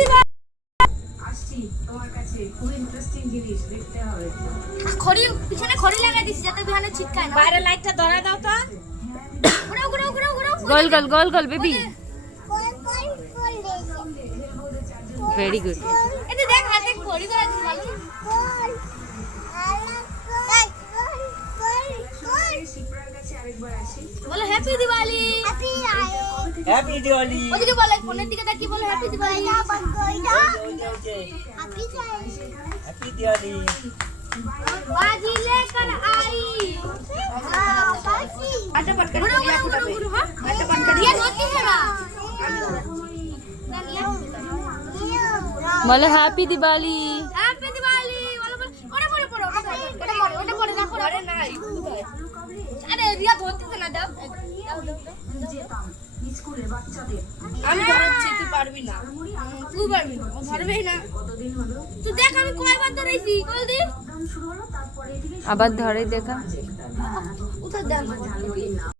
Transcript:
দিওয়ালি। আসছি তোমার কাছে, খুব ইন্টারেস্টিং জিনিস দেখতে হবে। খড়ি পিছনে খড়ি লাগাই দিছি যাতে বিহানে ছিটকায় না। বাইরে লাইটটা ধরা দাও তো। ঘুরাও ঘুরাও ঘুরাও ঘুরাও। গোল গোল গোল গোল বেবি, ভেরি গুড। এটা দেখ হাতে খড়ি ধরা দিছি ভালো না? শিপ্রার কাছে আরেকবার আসি। বলো হ্যাপি দিওয়ালি। হ্যাপি দিওয়ালি। ওদিকে বলো ফোনের দিকে তাকিয়ে বলো হ্যাপি দিওয়ালি। হ্যাপি দিওয়ালি। बाजी लेकर आई। আচ্ছা পটকা घुरो घुरो घुरो घुरो हां আচ্ছা পটকা ये होती है ना। বলো হ্যাপি দিওয়ালি। হ্যাপি দিওয়ালি বলো বলো। ওটা পড়ে পড়ো ওটা পড়ে রাখো। আরে না আরে রিয়া ধরতে না দাও যেতাম স্কুলে বাচ্চাদের। আমি ধরছি তুই পারবি না। তুই পারবি না ও ধরবেই না। কতদিন হলো তুই দেখ আমি কয়বার ধরেছি বল দি। লকডাউন শুরু হলো, তারপরে এদিকে আবার ধরে দেখা। উঠা দেন জানুয়ারি